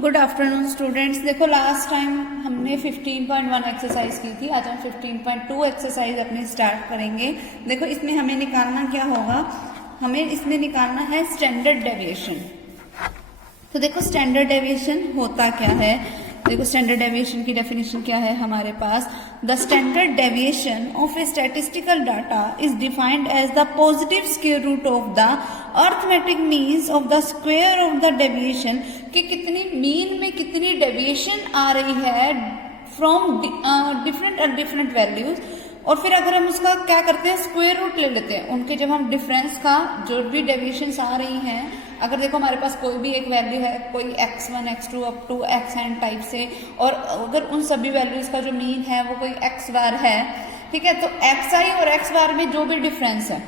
Good afternoon students. देखो last time हमने 15.1 exercise की थी, आज हम 15.2 एक्सरसाइज अपनी स्टार्ट करेंगे। देखो इसमें हमें निकालना क्या होगा, हमें इसमें निकालना है स्टैंडर्ड डेविएशन। तो देखो स्टैंडर्ड डेविएशन होता क्या है, देखो स्टैंडर्ड डेविएशन की डेफिनेशन क्या है हमारे पास। The standard deviation of a statistical data is defined as the positive square root of the arithmetic means of the square of the deviation, कि कितनी मीन में कितनी डेविएशन आ रही है फ्रॉम डिफरेंट वैल्यूज। और फिर अगर हम उसका क्या करते हैं, स्क्वायर रूट ले लेते हैं उनके, जब हम डिफरेंस का जो भी डेविएशंस आ रही हैं, अगर देखो हमारे पास कोई भी एक वैल्यू है, कोई x1 x2 up to xn type से, और अगर उन सभी वैल्यूज का जो मीन है वो कोई x बार है, ठीक है, तो xi और x बार में जो भी डिफरेंस है,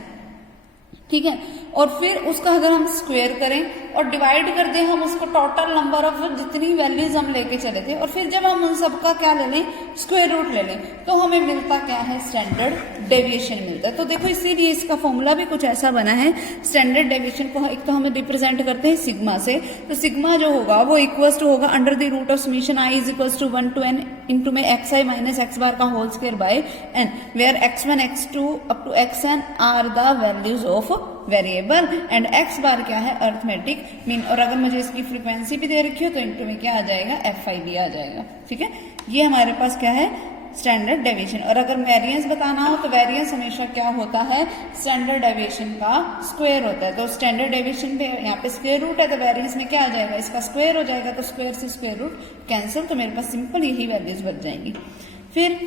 ठीक है, और फिर उसका अगर हम स्क्वायर करें और डिवाइड कर दें हम उसको टोटल नंबर ऑफ जितनी वैल्यूज हम लेके चले थे, और फिर जब हम उन सबका क्या ले लें, स्क्वायर रूट ले लें, तो हमें मिलता क्या है, स्टैंडर्ड डेविएशन मिलता है। तो देखो इसीलिए इसका फॉर्मूला भी कुछ ऐसा बना है। स्टैंडर्ड डेविएशन को एक तो हमें रिप्रेजेंट करते हैं सिग्मा से, तो सिग्मा जो होगा वो इक्वल्स टू होगा under the root of summation i is equals to 1 to n into में xi माइनस x बार का whole square by n, where x1 x2 up to xn are the values of variable and x bar क्या है, arithmetic mean. और अगर मुझे इसकी frequency भी दे रखी हो तो इंटू में क्या आ जाएगा, fi भी आ जाएगा, ठीक है। ये हमारे पास क्या है, स्टैंडर्ड डेविएशन। और अगर वेरिएंस बताना हो तो वेरिएंस हमेशा क्या होता है, स्टैंडर्ड डेविएशन का स्क्वायर होता है। तो स्टैंडर्ड डेविएशन पे यहाँ पे स्क्वायर रूट है, तो वेरिएंस में क्या आ जाएगा, इसका स्क्वायर हो जाएगा, तो स्क्वायर से स्क्वायर रूट कैंसिल, तो मेरे पास सिंपल यही वैल्यूज बच जाएंगी। फिर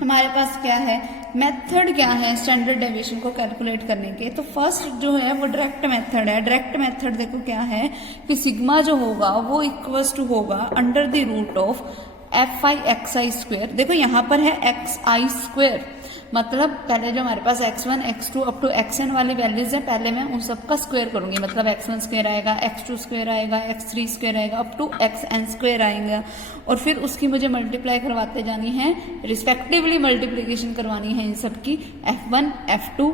हमारे पास क्या है, मेथड क्या है स्टैंडर्ड डेविएशन को कैलकुलेट करने के। तो फर्स्ट जो है वो डायरेक्ट मेथड है। डायरेक्ट मेथड देखो क्या है कि सिग्मा जो होगा वो इक्वल्स टू होगा under the root of fi xi square. देखो यहाँ पर है xi स्क्वायर, मतलब पहले जो हमारे पास x1 x2 up to xn वाली वैल्यूज है, पहले मैं उन सब का स्क्वायर करूंगी, मतलब x1 स्क्वायर आएगा, x2 स्क्वायर आएगा, x3 स्क्वायर आएगा, अप टू xn स्क्वायर आएगा, और फिर उसकी मुझे मल्टीप्लाई करवाते जानी है, रिस्पेक्टिवली मल्टीप्लीकेशन करवानी है इन सब की, f1 f2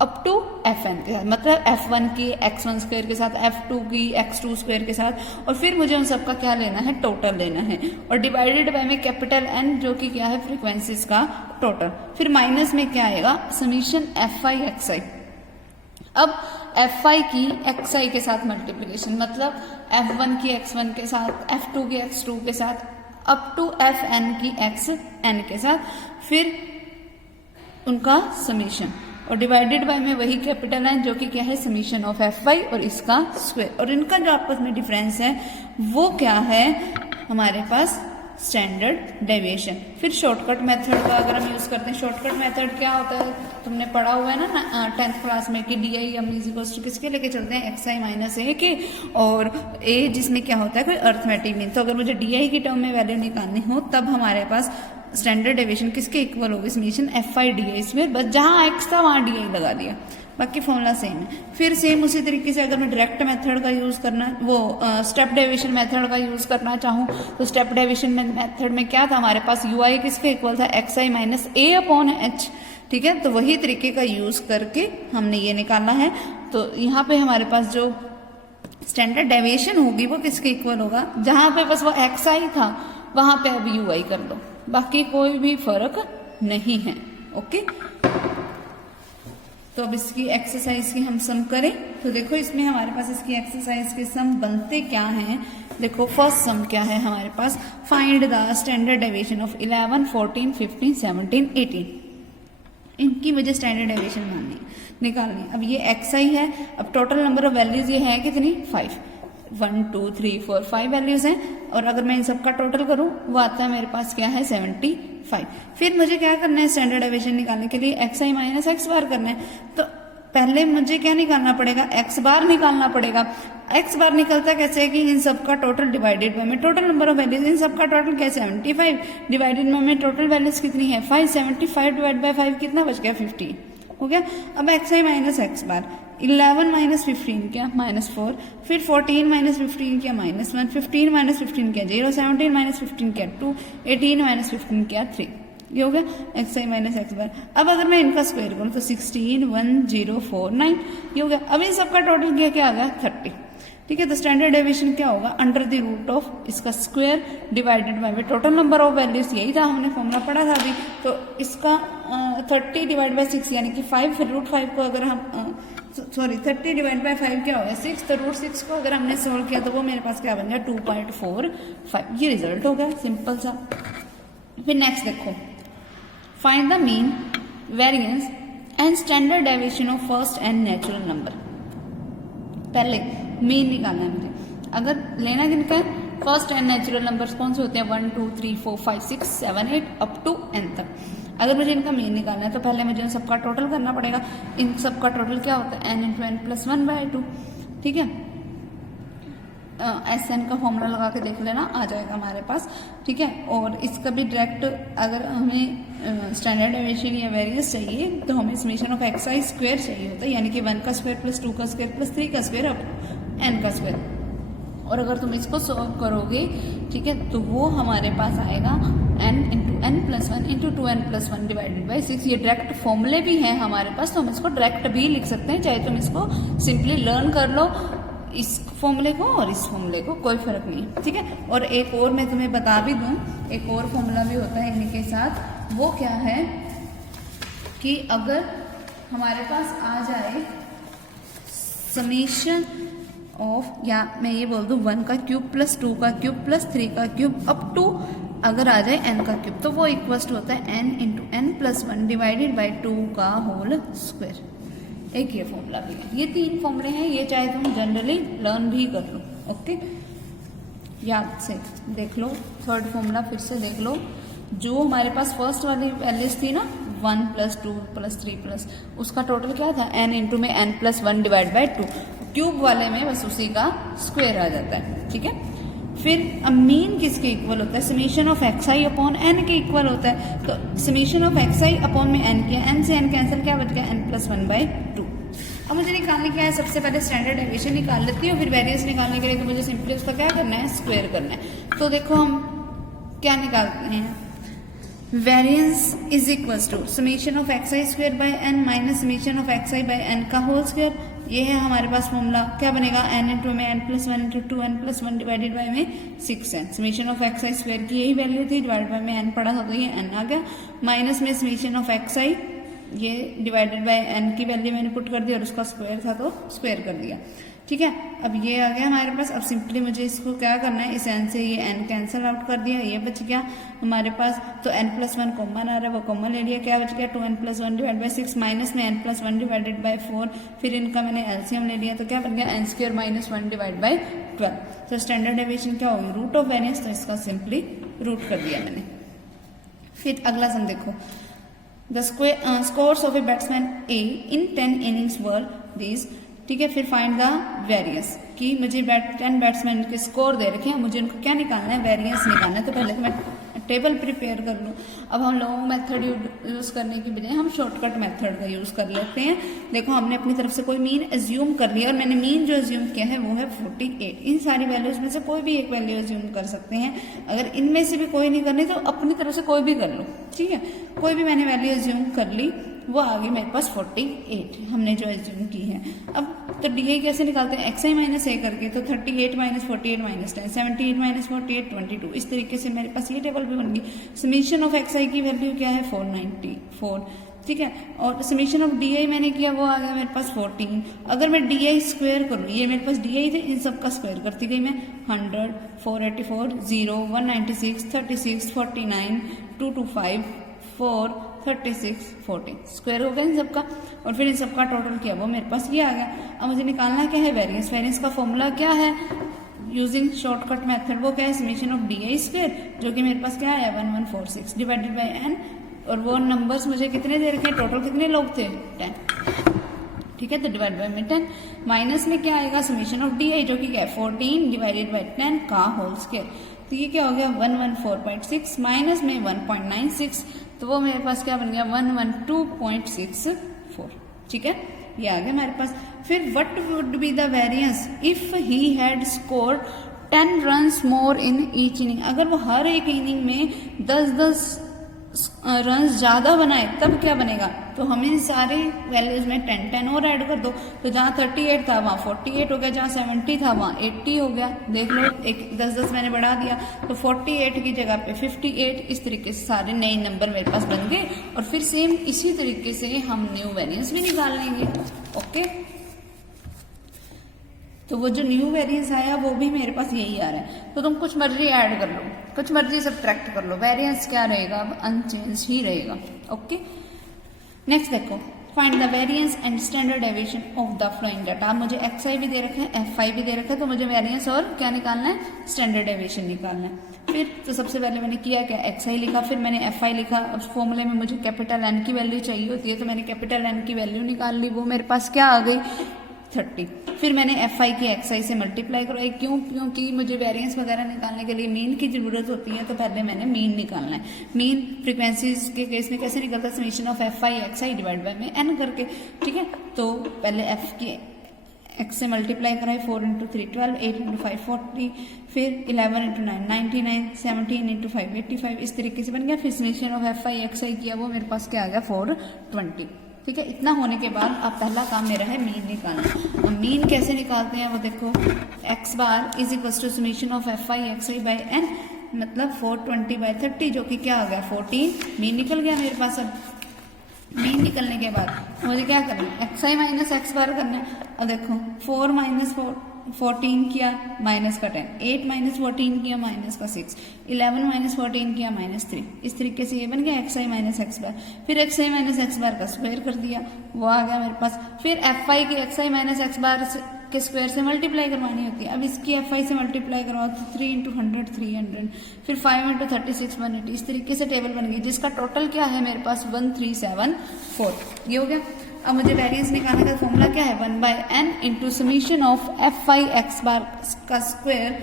up to fn के साथ, मतलब f1 की x1 स्क्वायर के साथ, f2 की x2 स्क्वायर के साथ, और फिर मुझे उन सबका क्या लेना है, टोटल लेना है, और डिवाइडेड बाय में कैपिटल N जो कि क्या है, फ्रीक्वेंसीज का टोटल। फिर माइनस में क्या आएगा, समीशन fi xi। अब fi की xi के साथ मल्टीप्लीकेशन, मतलब f1 की x1 के साथ, f2 की x2 के साथ, अप टू fn की xn के साथ, फिर उनका समीशन, और डिवाइडेड बाय में वही कैपिटल है जो कि क्या है, समीशन ऑफ fi और इसका स्क्वायर, और इनका जो आपस में डिफरेंस है वो क्या है हमारे पास, स्टैंडर्ड डेविएशन। फिर शॉर्टकट मेथड का अगर हम यूज करते हैं, शॉर्टकट मेथड क्या होता है, तुमने पढ़ा हुआ है ना 10th क्लास में कि डी हम इज इक्वल्स टू किसके लेके चलते हैं, xi माइनस a के, और a जिसमें क्या होता है, कोई अर्थमेटिक मीन। तो अगर मुझे डी की टर्म में वैल्यू निकालनी हो तब हमारे पास स्टैंडर्ड डेविएशन किसके इक्वल होगी, समीशन fi डी स्क्वायर, बस जहां x था वहां डी लगा दिया, बाकी फॉर्मूला सेम है। फिर सेम उसी तरीके से अगर मैं डायरेक्ट मेथड का यूज करना, वो स्टेप डेविएशन मेथड का यूज करना चाहूँ, तो स्टेप डेविएशन मेथड में क्या था हमारे पास, ui किसके इक्वल था, xi minus a upon h, ठीक है। तो वही तरीके का यूज करके हमने ये निकालना है। तो यहाँ पे हमारे पास जो स्टैंडर्ड डेविएशन होगी वो किसके इक्वल होगा, जहां पे बस वो xi था वहां पे अब ui कर दो, बाकी कोई भी फर्क नहीं है, ओके। तो अब इसकी एक्सरसाइज की हम सम करें, तो देखो इसमें हमारे पास इसकी एक्सरसाइज के सम बनते क्या हैं। देखो फर्स्ट सम क्या है हमारे पास, find the standard deviation of 11 14 15 17 18। इनकी मुझे स्टैंडर्ड डेविएशन निकालनी। अब ये xi है, अब टोटल नंबर ऑफ वैल्यूज ये है कितनी, 5, 1 2 3 4 5 वैल्यूज हैं, और अगर मैं इन सबका टोटल करूं वो आता है मेरे पास क्या है, 75। फिर मुझे क्या करना है, स्टैंडर्ड डेविएशन निकालने के लिए xi माइनस x बार करना है। तो पहले मुझे क्या निकालना पड़ेगा, x बार निकालना पड़ेगा। x बार निकलता कैसे है कि इन सबका टोटल डिवाइडेड बाय में टोटल नंबर ऑफ वैल्यूज, इन सबका टोटल क्या 75, डिवाइडेड बाय में टोटल वैल्यूज कितनी है 5, 75 डिवाइड बाय 5 कितना बच गया, 50 हो गया। अब xi माइनस x बार, 11 माइनस 15 क्या, -4, फिर 14 माइनस 15 क्या, -1, 15 माइनस 15 क्या 0, 17 माइनस 15 क्या 2, 18 माइनस 15 क्या 3, ये हो गया xi माइनस x बार। अब अगर मैं इनका स्क्वायर करूँ तो 16 1 0 4 9, ये हो गया। अब इन सबका टोटल क्या क्या आ गया, 30। ठीक है। तो स्टैंडर्ड डेविएशन क्या होगा, अंडर द रूट ऑफ इसका square divided by total number of values, यही था हमने फॉर्मूला पढ़ा था अभी। तो इसका 30 डिवाइड बाय 6 यानी कि 5, फिर रूट 5 को अगर हम 30 डिवाइड बाय 5 क्या होगा 6, तो रूट 6 को अगर हमने सोल्व किया तो वो मेरे पास क्या बन गया 2.45, ये रिजल्ट हो गया सिंपल सा। फिर नेक्स्ट देखो, find the mean, variance and standard deviation of first and natural number. पहले मीन निकालना है मुझे। अगर लेना किनका है, फर्स्ट एंड नेचुरल नंबर्स कौन से होते हैं 1 2 3 4 5 6 7 8 अप टू n तक। अगर मुझे इनका मीन निकालना है तो पहले मुझे इन सबका टोटल करना पड़ेगा। इन सबका टोटल क्या होता है n इंटू एन प्लस 1/2, ठीक है। SN का फॉर्मूला लगा के देख लेना, आ जाएगा हमारे पास, ठीक है। और इसका भी डायरेक्ट अगर हमें स्टैंडर्ड डेविएशन या वेरिएंस चाहिए तो हमें समेशन ऑफ xi स्क्वायर चाहिए होता है, यानी कि 1 का स्क्वायर प्लस 2 का स्क्वायर प्लस 3 का स्क्वायर अप n का स्क्वायर। और अगर तुम इसको सॉल्व करोगे, ठीक है, तो वो हमारे पास आएगा n into n plus 1 into 2n plus 1 divided by 6। ये डायरेक्ट फॉर्मूले भी हैं हमारे पास, तो हम इसको डायरेक्ट भी लिख सकते हैं, चाहे तुम इसको सिंपली लर्न कर लो इस फॉर्मूले को और इस फॉर्मूले को, कोई फर्क नहीं, ठीक है। और एक और मैं तुम्हें बता भी दूं, एक और फॉर्मूला भी होता है इन्हीं के साथ, वो क्या है कि अगर हमारे पास आ जाए समेशन ऑफ, या मैं ये बोल दूं 1 का क्यूब प्लस 2 का क्यूब प्लस 3 का क्यूब अप टू अगर आ जाए n का क्यूब, तो वो इक्वल होता है n into n plus 1 divided by 2 का होल स्क्वायर। एक ये फॉर्मूला भी है। ये 3 फॉर्मूले हैं, ये चाहे तुम जनरली लर्न भी कर लो, ओके, याद से देख लो। थर्ड फॉर्मूला फिर से देख लो, जो हमारे पास फर्स्ट वाली वैल्यूज थी ना 1 प्लस 2 प्लस 3 प्लस, उसका टोटल क्या था n इंटू में n plus 1 divide by 2, cube वाले में बस उसी का स्क्वायर आ जाता है, ठीक है। फिर अब मीन किसके इक्वल होता है, summation of xi upon n के इक्वल होता है। तो समेशन ऑफ xi अपॉन में n किया, n से n कैंसिल, क्या बच गया n प्लस 1/2। अब मुझे निकालने क्या है, सबसे पहले स्टैंडर्ड डेविएशन निकाल लेती हूँ, फिर वेरिएंस निकालने के लिए तो मुझे सिंपली उसका क्या करना है, स्क्वायर करना है। तो देखो हम क्या निकालते हैं, variance is equal to summation of xi square by n minus summation of xi by n का होल स्क्वायर। ये है हमारे पास फॉर्मूला, क्या बनेगा n इंटू में n plus 1 into 2n plus 1 divided by में 6n। Summation of xi square की यही वैल्यू थी, डिवाइडेड बाय में n पड़ा था तो ये n आ गया, माइनस में समेशन ऑफ xi, ये डिवाइडेड बाय n की वैल्यू मैंने पुट कर दी और उसका स्क्वायर था तो स्क्वायर कर दिया, ठीक है। अब ये आ गया हमारे पास। अब सिंपली मुझे इसको क्या करना है, इस n से ये n कैंसिल आउट कर दिया, ये बच गया हमारे पास। तो n प्लस 1 कॉमन आ रहा है, वो कॉमन ले लिया, क्या बच गया 2n plus 1 divide by 6 minus में n प्लस 1 डिवाइडेड बाई 4, फिर इनका मैंने एलसीएम ले लिया, तो क्या बन गया n square minus 1 divide by 12। तो स्टैंडर्ड डेविएशन क्या होगी, रूट ऑफ वेरिएंस, तो इसका सिंपली रूट कर दिया मैंने। फिर अगला सम देखो, the scores of a batsman A in 10 innings were these, ठीक है। फिर फाइंड द वेरिएंस, कि मुझे 10 बैट्समैन के स्कोर दे रखे हैं, मुझे उनको क्या निकालना है, वेरिएंस निकालना है। तो पहले तो मैं टेबल प्रिपेयर कर लूँ। अब हम लॉन्ग मेथड यूज करने की बजाय हम शॉर्टकट मेथड का यूज कर लेते हैं। देखो हमने अपनी तरफ से कोई मीन एज्यूम कर लिया, और मैंने मीन जो एज्यूम किया है वो है 48। इन सारी वैल्यूज में से कोई भी एक वैल्यू एज्यूम कर सकते हैं। अगर इनमें से भी कोई नहीं करनी तो अपनी तरफ से कोई भी कर लो, ठीक है। कोई भी मैंने वैल्यू एज्यूम कर ली, वो आ गई मेरे पास 48 हमने जो एज्यूम की है। अब तो डी कैसे निकालते हैं, xi माइनस ए करके, तो 38 माइनस 48 माइनस 10, 78 माइनस 48 22। इस तरीके से मेरे पास ये टेबल भी बन गई। समेशन ऑफ xi की वैल्यू क्या है 494, ठीक है। और समेशन ऑफ डी मैंने किया, वो आ गया मेरे पास 14। अगर मैं डी स्क्वायर करूँ, ये मेरे पास डी थे, इन सब का स्क्वायर करती गई मैं, 100 484 0 196 36 49 225 4 36 14 स्क्वायर हो गया इन सबका। और फिर इन सबका टोटल किया, वो मेरे पास ये आ गया। अब मुझे निकालना क्या है, वेरिएंस। वेरिएंस का फॉर्मूला क्या है, यूजिंग शॉर्टकट मेथड, वो क्या है, समेशन ऑफ डी स्क्वायर, जो कि मेरे पास क्या आया 1146 डिवाइडेड बाई n। और वो नंबर्स मुझे कितने दे रखे हैं, टोटल कितने लोग थे 10, ठीक है। तो डिवाइड बाई में 10, माइनस में क्या आएगा, समेशन ऑफ डी जो कि क्या है 14 डिवाइडेड बाई 10 का होल स्क्वायर। तो ये क्या हो गया 114.6 माइनस में 1.96, तो वो मेरे पास क्या बन गया 112.64, ठीक है। ये आ गया हमारे पास। फिर what would be the variance if he had scored 10 runs more in each inning. अगर वो हर एक इनिंग में 10-10 रन्स ज़्यादा बनाए तब क्या बनेगा, तो हमें सारे वैल्यूज में 10 और ऐड कर दो। तो जहाँ 38 था वहाँ 48 हो गया, जहाँ 70 था वहाँ 80 हो गया। देख लो, एक 10 मैंने बढ़ा दिया, तो 48 की जगह पे 58। इस तरीके से सारे नए नंबर मेरे पास बन गए। और फिर सेम इसी तरीके से हम न्यू वेरिएंस भी निकाल लेंगे। ओके, तो वो जो न्यू वेरिएंस आया वो भी मेरे पास यही आ रहा है। तो तुम कुछ मर्जी ऐड कर लो, कुछ मर्जी सब्ट्रैक्ट कर लो, वेरिएंस क्या रहेगा, अब अनचेंज ही रहेगा। ओके, नेक्स्ट देखो, find the variance and standard deviation of the flowing data. अब मुझे xi भी दे रखा है, fi भी दे रखा है, तो मुझे वेरिएंस और क्या निकालना है, स्टैंडर्ड डेविएशन निकालना है। फिर तो सबसे पहले मैंने किया क्या, xi लिखा, फिर मैंने fi लिखा। अब फॉर्मूले में मुझे कैपिटल N की वैल्यू चाहिए होती है, तो मैंने कैपिटल N की वैल्यू निकाल ली, वो मेरे पास क्या आ गई, 30। फिर मैंने fi की xi से मल्टीप्लाई करवाई। क्यों, क्योंकि मुझे वेरिएंस वगैरह निकालने के लिए मीन की जरूरत होती है, तो पहले मैंने मीन निकालना है। मीन फ्रीक्वेंसीज के केस में कैसे निकलता है, summation of fi xi divide by में n करके। ठीक है, तो पहले f की x से मल्टीप्लाई कराई, 4 × 3 12, 8 × 5 40, फिर 11 × 9 99, 17 × 5 85। इस तरीके से बन गया। फिर समेशन ऑफ fi xi किया, वो मेरे पास क्या आ गया, 420। ठीक है, इतना होने के बाद अब पहला काम मेरा है मीन निकालना। अब मीन कैसे निकालते हैं वो देखो, x bar is equal to summation of fi xi by n, मतलब 420/30, जो कि क्या आ गया, 14। मीन निकल गया मेरे पास। अब मीन निकलने के बाद मुझे क्या करना है, xi माइनस x बार करना है। अब देखो, 4 माइनस 14 किया, माइनस का 10, 8 माइनस 14 किया, माइनस का 6, 11 माइनस 14 किया, -3। इस तरीके से ये बन गया xi माइनस x बार। फिर xi माइनस x बार का स्क्वायर कर दिया, वो आ गया मेरे पास। फिर fi की xi माइनस x बार के स्क्वायर से मल्टीप्लाई करवानी होती है। अब इसकी fi से मल्टीप्लाई करवाओ तो 3 × 100 300, फिर 5 × 36 180। इस तरीके से टेबल बन गई, जिसका टोटल क्या है मेरे पास, 1374। ये हो गया। अब मुझे वेरिएंस निकालने का फॉर्मूला क्या है, 1/n into summation of fi x bar का स्क्वायर।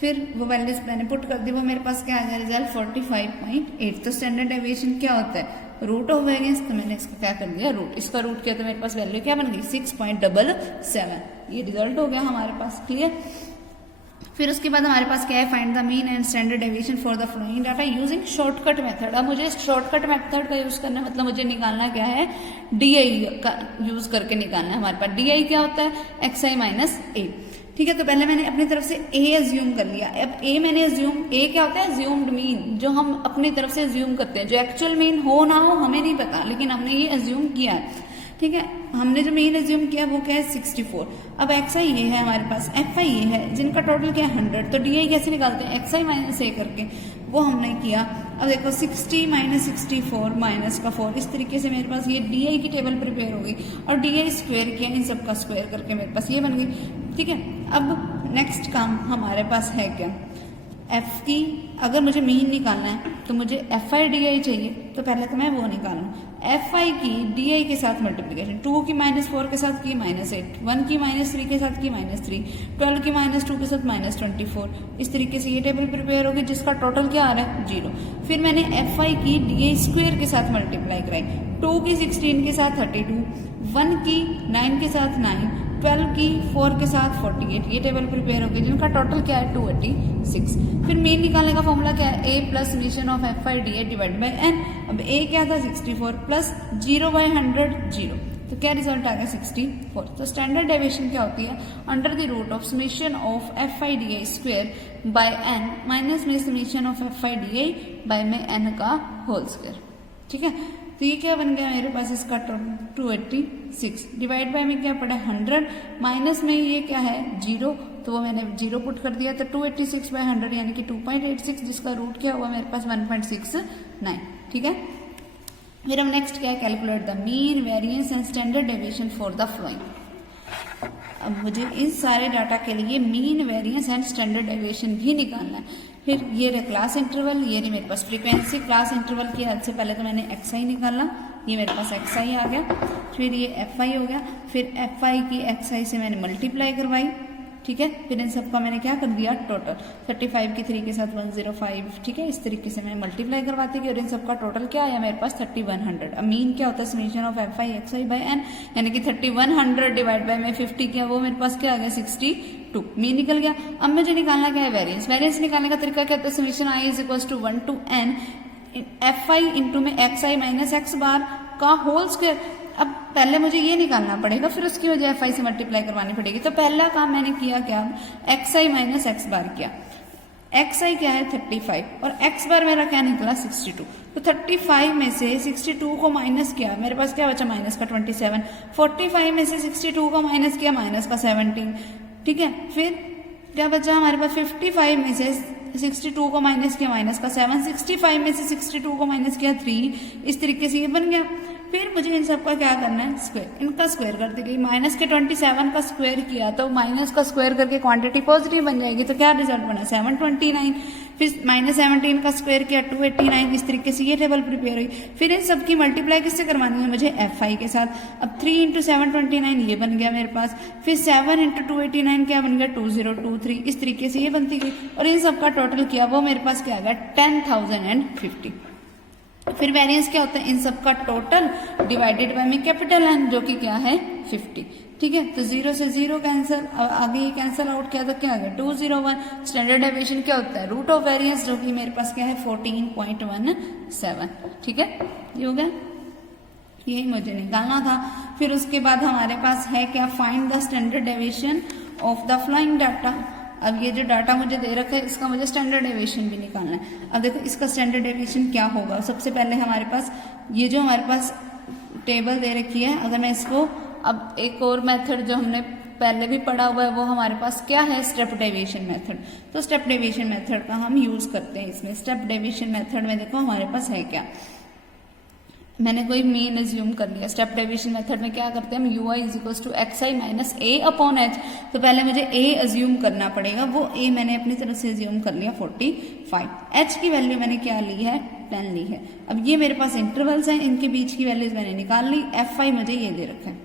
फिर वो वैल्यूज मैंने पुट कर दी, वो मेरे पास क्या आ गया, रिजल्ट 45.8। तो स्टैंडर्ड डेविएशन क्या होता है, रूट ऑफ वेरिएंस। तो मैंने इसको क्या कर दिया, रूट, इसका रूट किया, तो मेरे पास वैल्यू क्या बन गई, 6.77। ये रिजल्ट हो गया हमारे पास। क्लियर। फिर उसके बाद हमारे पास क्या है, find the mean and standard deviation for the flowing data using shortcut method. अब मुझे शॉर्टकट मेथड का यूज करना है, मतलब मुझे निकालना क्या है, DI का यूज करके निकालना है। हमारे पास DI क्या होता है, xi माइनस a। ठीक है, तो पहले मैंने अपनी तरफ से a एज्यूम कर लिया। अब a मैंने एज्यूम, a क्या होता है, एज्यूम्ड मीन, जो हम अपनी तरफ से एज्यूम करते हैं। जो एक्चुअल मीन हो ना हो हमें नहीं पता, लेकिन हमने ये एज्यूम किया है। ठीक है, हमने जो मीन एज्यूम किया वो क्या है, 64। अब xi ये है हमारे पास, fi ये है, जिनका टोटल क्या है 100। तो DI कैसे निकालते हैं, xi माइनस a करके, वो हमने किया। अब देखो 60 माइनस 64 माइनस का 4, इस तरीके से मेरे पास ये DI की टेबल प्रिपेयर हो गई। और DI स्क्वायर किया, इन सब का स्क्वायर करके मेरे पास ये बन गई। ठीक है, अब नेक्स्ट काम हमारे पास है क्या, f की अगर मुझे मीन निकालना है तो मुझे fi DI चाहिए, तो पहले तो मैं वो निकालूँ। fi की DI के साथ मल्टीप्लीकेशन, 2 की -4 के साथ की -8, 1 की -3 के साथ की -3, 12 की -2 के साथ -24। इस तरीके से ये टेबल प्रिपेयर होगी, जिसका टोटल क्या आ रहा है, 0। फिर मैंने fi की DI स्क्वायर के साथ मल्टीप्लाई कराई, 2 की 16 के साथ 32, 1 की 9 के साथ 9, 12 की 4 के साथ 48। ये टेबल प्रिपेयर हो गई, जिनका टोटल क्या है, 286। फिर मीन निकालने का फॉर्मूला क्या है, a plus summation of fi DI divide by n। अब a क्या था, 64 प्लस 0/100 0, तो क्या रिजल्ट आ गया, 64। तो स्टैंडर्ड डेविएशन क्या होती है, under the root of summation of fi DI square by n minus में summation of fi DI by में n का होल स्क्वायर। ठीक है, तो ये क्या बन गया मेरे पास, इसका 286 डिवाइड बाय में क्या पड़ा, 100, माइनस में ये क्या है, 0, तो वो मैंने 0 पुट कर दिया। तो 286/100 यानी कि 2.86, जिसका रूट क्या हुआ मेरे पास, 1.69। ठीक है, फिर हम नेक्स्ट क्या है, calculate the mean variance and standard deviation for the flowing. अब मुझे इन सारे डाटा के लिए mean variance and standard deviation भी निकालना है। फिर ये रहा क्लास इंटरवल, ये रही मेरे पास फ्रीक्वेंसी। क्लास इंटरवल की हद से पहले तो मैंने xi निकाला, ये मेरे पास xi आ गया। फिर ये fi हो गया, फिर fi की xi से मैंने मल्टीप्लाई करवाई। ठीक है, फिर इन सबका मैंने क्या कर दिया, टोटल 35 की 3 के साथ 105। ठीक है, इस तरीके से मैंने मल्टीप्लाई करवाती गई और इन सबका टोटल क्या आया मेरे पास, 3100। अब मीन क्या होता है, summation of fi xi by n, यानी कि 3100 डिवाइड बाय में 50 किया, वो मेरे पास क्या आ गया, 62। मीन निकल गया। अब मुझे निकालना क्या है, वेरिएंस। वेरिएंस निकालने का तरीका क्या होता है, summation i is equal to 1 to n f i into में x i minus x bar का होल स्क्वायर। अब पहले मुझे ये निकालना पड़ेगा, फिर उसकी वजह एफ आई से मल्टीप्लाई करवानी पड़ेगी। तो पहला काम मैंने किया क्या, एक्स आई माइनस एक्स बार किया। एक्स आई क्या है 35 और एक्स बार मेरा क्या निकला 62। तो 35 में से 62 को माइनस किया, मेरे पास क्या बचा माइनस का 27। 45 में से 62 को माइनस किया, माइनस का 17। ठीक है, फिर क्या बचा हमारे पास 55 में से 62 को माइनस किया, माइनस का 7। 65 में से 62 को माइनस किया 3। इस तरीके से ये बन गया। फिर मुझे इन सब का क्या करना है, स्क्वायर, इनका स्क्वायर कर दी गई। माइनस के 27 का स्क्वायर किया तो माइनस का स्क्वायर करके क्वांटिटी पॉजिटिव बन जाएगी। तो क्या रिजल्ट बना 729। फिर माइनस 17 का स्क्वायर किया 289। इस तरीके से ये टेबल प्रिपेयर हुई। फिर इन सब की मल्टीप्लाई किससे करवानी है मुझे, एफ आई के साथ। अब 3 इंटू 729 ये बन गया मेरे पास। फिर 7 इंटू 289 क्या बन गया 2023। इस तरीके से ये बनती गई और इन सब का टोटल किया वो मेरे पास क्या आ गया 10,050। फिर वेरिएंस क्या होता है, इन सब का टोटल डिवाइडेड बाय में कैपिटल एन जो कि क्या है 50। ठीक है, तो 0 से 0 कैंसिल, आगे ये कैंसिल आउट किया तो क्या आ गया 201। स्टैंडर्ड डेविएशन क्या होता है, रूट ऑफ वेरिएंस जो कि मेरे पास क्या है 14.17। ठीक है, ये हो गया, यही मुझे निकालना था। फिर उसके बाद हमारे पास है क्या, find the standard deviation of the flowing data. अब ये जो डाटा मुझे दे रखा है इसका मुझे स्टैंडर्ड डेविएशन भी निकालना है। अब देखो इसका स्टैंडर्ड डेविएशन क्या होगा। सबसे पहले हमारे पास ये जो हमारे पास टेबल दे रखी है, अगर मैं इसको, अब एक और मेथड जो हमने पहले भी पढ़ा हुआ है वो हमारे पास क्या है, स्टेप डेविएशन मेथड। तो स्टेप डेविएशन मेथड का हम यूज करते हैं इसमें। स्टेप डेविएशन मेथड में देखो हमारे पास है क्या, मैंने कोई मीन एज्यूम कर लिया। स्टेप डेविएशन मेथड में क्या करते हैं हम, u i is equal to x i minus a upon h. तो पहले मुझे ए एज्यूम करना पड़ेगा, वो ए मैंने अपनी तरफ से एज्यूम कर लिया 45। एच की वैल्यू मैंने क्या ली है 10 ली है। अब ये मेरे पास इंटरवल्स हैं, इनके बीच की वैल्यूज मैंने निकाल ली। एफ आई मुझे ये दे रखा है।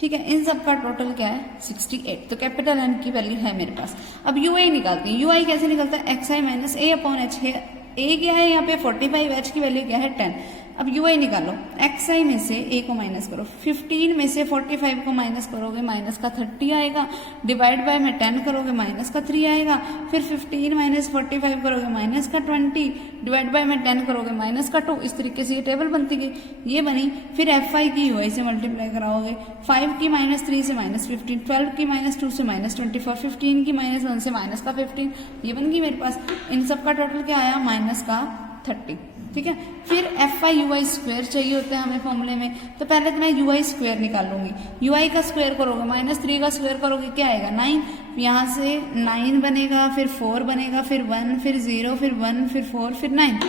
ठीक है, इन सब का टोटल क्या है 68। तो कैपिटल एन की वैल्यू है मेरे पास। अब यू आई निकालती है। यू आई कैसे निकलता है, x i minus a upon H है। ए क्या है यहाँ पे 45, एच की वैल्यू क्या है 10। अब यू आई निकालो, एक्स आई में से ए को माइनस करो, 15 में से 45 को माइनस करोगे माइनस का 30 आएगा, डिवाइड बाय में 10 करोगे माइनस का 3 आएगा। फिर 15 माइनस 45 करोगे माइनस का 20, डिवाइड बाय में 10 करोगे माइनस का 2। इस तरीके से ये टेबल बनती गई, ये बनी। फिर एफ आई की यू आई से मल्टीप्लाई कराओगे, 5 की माइनस 3 से माइनस 15, 12 की माइनस 2 से माइनस 24, 15 की माइनस 1 से माइनस का 15, ये बन गई मेरे पास। इन सब का टोटल क्या आया माइनस का 30। ठीक है, फिर F I U I square चाहिए होता है हमें फॉर्मूले में। तो पहले तो मैं यू आई स्क्वायर निकाल लूंगी। यू आई का स्क्वायर करोगे माइनस 3 का स्क्वायर करोगे क्या आएगा 9। यहाँ से 9 बनेगा, फिर 4 बनेगा, फिर 1, फिर 0, फिर 1, फिर 4, फिर 9।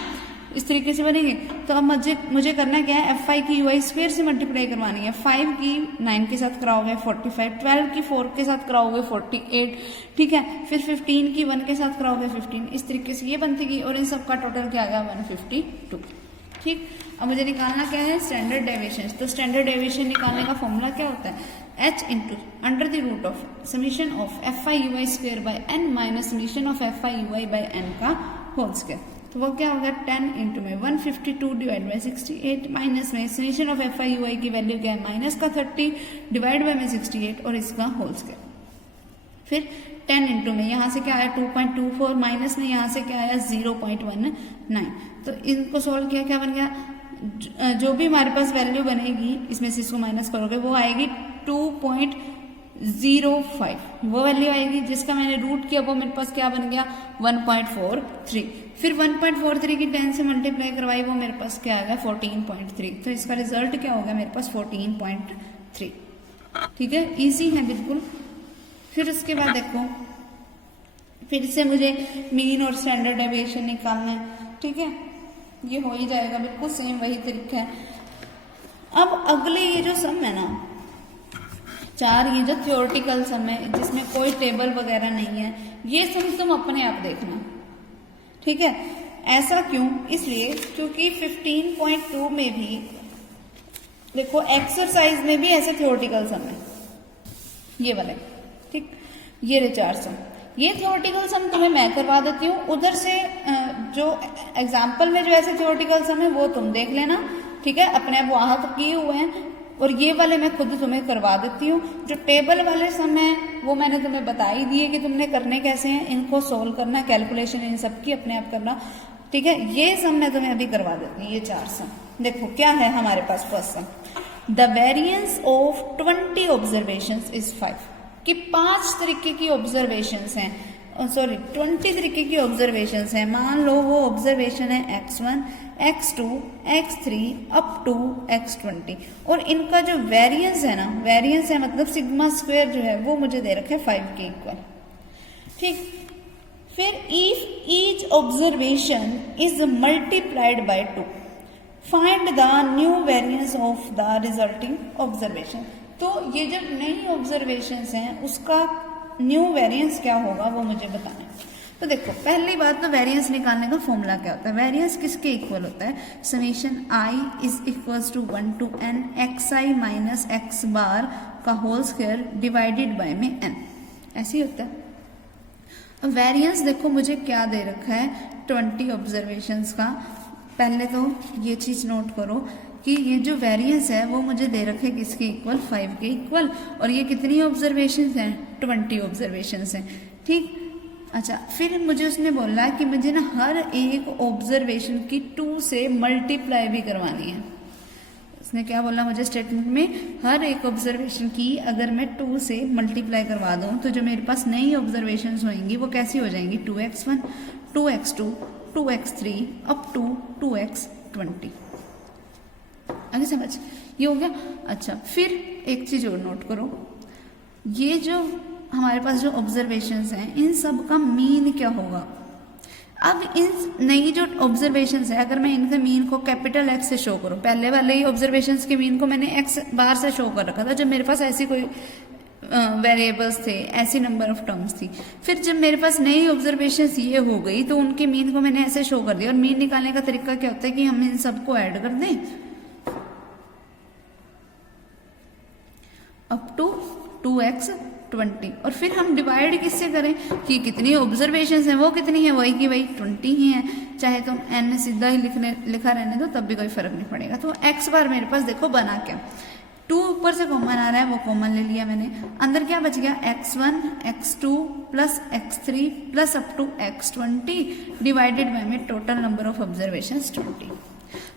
इस तरीके से बनेंगे। तो अब मुझे करना क्या है, एफ आई की यू आई स्क्वायर से मल्टीप्लाई करवानी है। 5 की 9 के साथ कराओगे 45, 12 की 4 के साथ कराओगे 48। ठीक है, फिर 15 की 1 के साथ कराओगे 15। इस तरीके से ये बनती गई और इन सब का टोटल क्या आ गया 152। ठीक, अब मुझे निकालना क्या है स्टैंडर्ड डेविएशन। तो स्टैंडर्ड डेविएशन निकालने का फॉर्मूला क्या होता है, h into under the root of summation of F I U I square by N minus summation of F I U I by N का होल स्क्वायर। तो वो क्या होगा 10 इंटू में 152 डिवाइड बाई 68 माइनस में summation of F I U I की value क्या है माइनस का 30 डिवाइड बाई में 68 और इसका होल स्क्वायर। फिर 10 इंटू में यहाँ से क्या आया 2.24 माइनस में यहाँ से क्या आया 0.19। तो इनको सोल्व किया, क्या बन गया, जो भी हमारे पास वैल्यू बनेगी इसमें से इसको माइनस करोगे वो आएगी 2.05। वो वैल्यू आएगी जिसका मैंने रूट किया वो मेरे पास क्या बन गया 1.43। फिर 1.43 की 10 से मल्टीप्लाई करवाई वो मेरे पास क्या आ गया 14.3। तो इसका रिजल्ट क्या हो गया मेरे पास 14.3। ठीक है, इजी है बिल्कुल। फिर उसके बाद देखो फिर से मुझे मीन और स्टैंडर्ड डेविएशन निकालना है। ठीक है, ये हो ही जाएगा, बिल्कुल सेम वही तरीका है। अब अगले ये जो सम है ना 4, ये जो थ्योरेटिकल सम है जिसमें कोई टेबल वगैरह नहीं है, ये सम तुम अपने आप देखना। ठीक है, ऐसा क्यों, इसलिए क्योंकि 15.2 में भी देखो एक्सरसाइज में भी ऐसे थ्योरेटिकल सम है ये वाले। ठीक, ये रे 4 सम, ये थ्योरेटिकल सम तुम्हें मैं करवा देती हूँ। उधर से जो एग्जाम्पल में जो ऐसे थ्योरेटिकल सम है वो तुम देख लेना। ठीक है, अपने आप वहां तो किए हुए हैं और ये वाले मैं खुद तुम्हें करवा देती हूँ। जो टेबल वाले सम है वो मैंने तुम्हें बता ही दिए कि तुमने करने कैसे हैं। इनको सोल्व करना, कैलकुलेशन इन सब की अपने आप करना। ठीक है, ये सम मैं तुम्हें अभी करवा देती हूँ, ये 4 सम। देखो क्या है हमारे पास first sum, the variance of 20 observations is 5, कि 5 तरीके की ऑब्जर्वेशंस हैं, सॉरी 20 तरीके की ऑब्जर्वेशंस हैं। मान लो वो ऑब्जर्वेशन है x1, x2, x3 up to x20, और इनका जो वेरिएंस है ना, वेरिएंस है मतलब सिग्मा स्क्वायर जो है वो मुझे दे रखा है 5 के इक्वल। ठीक, फिर if each observation is multiplied by 2 find the new variance of the resulting observation. तो ये जो नई ऑब्जर्वेशंस हैं उसका न्यू वेरिएंस क्या होगा वो मुझे बताना है। तो देखो पहली बात तो वेरिएंस निकालने का फॉर्मूला क्या होता है, वेरिएंस किसके इक्वल होता है, summation i is equals to 1 to n xi minus x bar का होल स्क्वायर डिवाइडेड बाय में n, ऐसे ही होता है। अब वेरिएंस देखो मुझे क्या दे रखा है 20 ऑब्जर्वेशंस का। पहले तो ये चीज नोट करो कि ये जो वेरिएंस है वो मुझे दे रखे किसके इक्वल, 5 के इक्वल, और ये कितनी ऑब्जर्वेशंस हैं, 20 ऑब्जर्वेशंस हैं। ठीक, अच्छा फिर मुझे उसने बोला कि मुझे ना हर एक ऑब्जर्वेशन की 2 से मल्टीप्लाई भी करवानी है। उसने क्या बोला मुझे स्टेटमेंट में, हर एक ऑब्जर्वेशन की अगर मैं 2 से मल्टीप्लाई करवा दूं तो जो मेरे पास नई ऑब्जर्वेशंस होंगी वो कैसी हो जाएंगी, 2x1, 2x2, 2x3 up to 2x20। आगे समझ, ये हो गया। अच्छा फिर एक चीज और नोट करो, ये जो हमारे पास जो ऑब्जर्वेशंस हैं इन सब का मीन क्या होगा। अब इन नई जो ऑब्जर्वेशंस है अगर मैं इनके मीन को कैपिटल X से शो करूं, पहले वाले ही ऑब्जर्वेशंस के मीन को मैंने X बार से शो कर रखा था जब मेरे पास ऐसी कोई वेरिएबल्स थे, ऐसी नंबर ऑफ टर्म्स थी। फिर जब मेरे पास नई ऑब्जर्वेशंस ये हो गई तो उनके मीन को मैंने ऐसे शो कर दिया। और मीन निकालने का तरीका क्या होता है कि हम इन सबको ऐड कर दें अप टू 2x20, और फिर हम डिवाइड किससे करें कि कितनी ऑब्जर्वेशंस हैं वो कितनी है, वही की वही 20 ही है, चाहे तुम n सीधा ही लिखा रहने दो तब भी कोई फर्क नहीं पड़ेगा। तो x बार मेरे पास देखो बना क्या, 2 ऊपर से कॉमन आ रहा है वो कॉमन ले लिया मैंने, अंदर क्या बच गया x1, x2 plus x3 plus up to x20 divided by में टोटल नंबर ऑफ ऑब्जर्वेशंस 20।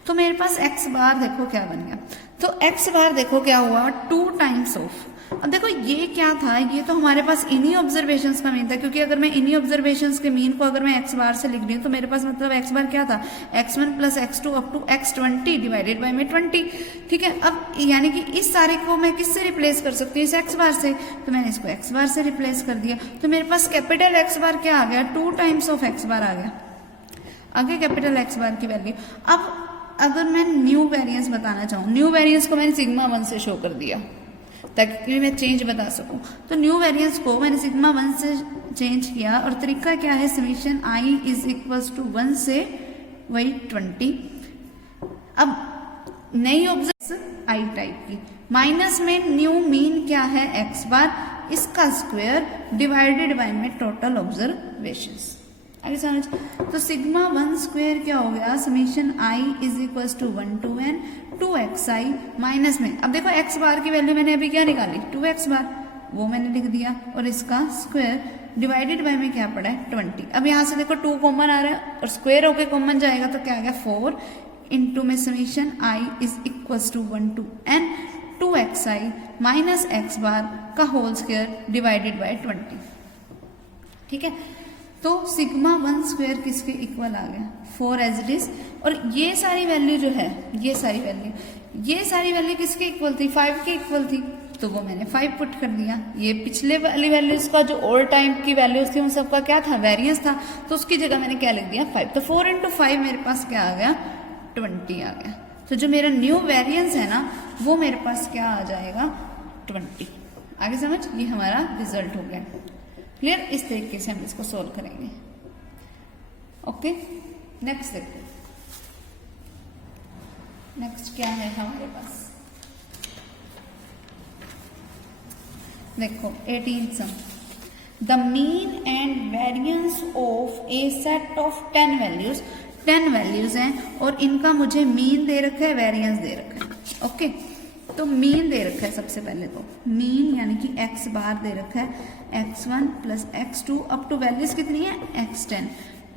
तो मेरे पास x बार देखो क्या बन गया, तो x बार देखो क्या हुआ 2 टाइम्स ऑफ। अब देखो ये क्या था, ये तो हमारे पास इन्हीं ऑब्जर्वेशंस का मीन था, क्योंकि अगर मैं इन्हीं ऑब्जर्वेशंस के मीन को अगर मैं x बार से लिख रही हूँ तो मेरे पास मतलब x बार क्या था, x1 plus x2 up to x20 divided by में 20। ठीक है, अब यानी कि इस सारे को मैं किससे रिप्लेस कर सकती हूँ, इस x बार से, तो मैंने इसको x बार से रिप्लेस कर दिया। तो मेरे पास कैपिटल X बार क्या आ गया, 2 टाइम्स ऑफ x बार आ गया, आगे कैपिटल X बार की वैल्यू। अब अगर मैं न्यू वेरिएंस बताना चाहूँ, न्यू वेरिएंस को मैंने सिग्मा 1 से शो कर दिया ताकि मैं चेंज बता सकूं। तो न्यू वेरिएंस को मैंने सिग्मा 1 से चेंज किया, और तरीका क्या है, summation i is equals to 1 से वही 20। अब नई ऑब्जर्वेशन आई टाइप की, माइनस में न्यू मीन क्या है x बार, इसका स्क्वायर डिवाइडेड बाय में टोटल ऑब्जर्वेशंस। आगे समझ, तो सिग्मा 1 स्क्वायर क्या हो गया, summation i is equal to 1 to n 2xi minus में, अब देखो x बार की वैल्यू मैंने अभी क्या निकाली 2x बार, वो मैंने लिख दिया, और इसका स्क्वायर डिवाइडेड बाय में क्या पड़ा है 20। अब यहाँ से देखो 2 कॉमन आ रहा है और स्क्वायर होके कॉमन जाएगा तो क्या आ गया 4 इंटू में summation i is equal to 1 to n 2xi minus x bar का होल स्क्वायर डिवाइडेड बाय 20। ठीक है, तो सिग्मा 1 स्क्वायर किसके इक्वल आ गया 4 एज इट इज। और ये सारी वैल्यू जो है, ये सारी वैल्यू किसके इक्वल थी, 5 के इक्वल थी, तो वो मैंने 5 पुट कर दिया। ये पिछले वाली वैल्यूज का जो ओल्ड टाइम की वैल्यूज थी उन सबका क्या था, वेरिएंस था, तो उसकी जगह मैंने क्या लिख दिया 5। तो 4 into 5 मेरे पास क्या आ गया 20 आ गया। तो जो मेरा न्यू वेरिएंस है ना वो मेरे पास क्या आ जाएगा 20। आगे समझ, ये हमारा रिजल्ट हो गया। क्लियर, इस तरीके से हम इसको सोल्व करेंगे। ओके, नेक्स्ट देखो, नेक्स्ट क्या है हमारे पास, देखो 18th sum, the mean and variance of a set of 10 values, 10 values हैं और इनका मुझे मीन दे रखा है, वेरिएंस दे रखा है। ओके, तो मीन दे रखा है, सबसे पहले तो मीन यानी कि x बार दे रखा है x1 plus x2 up to values कितनी है x10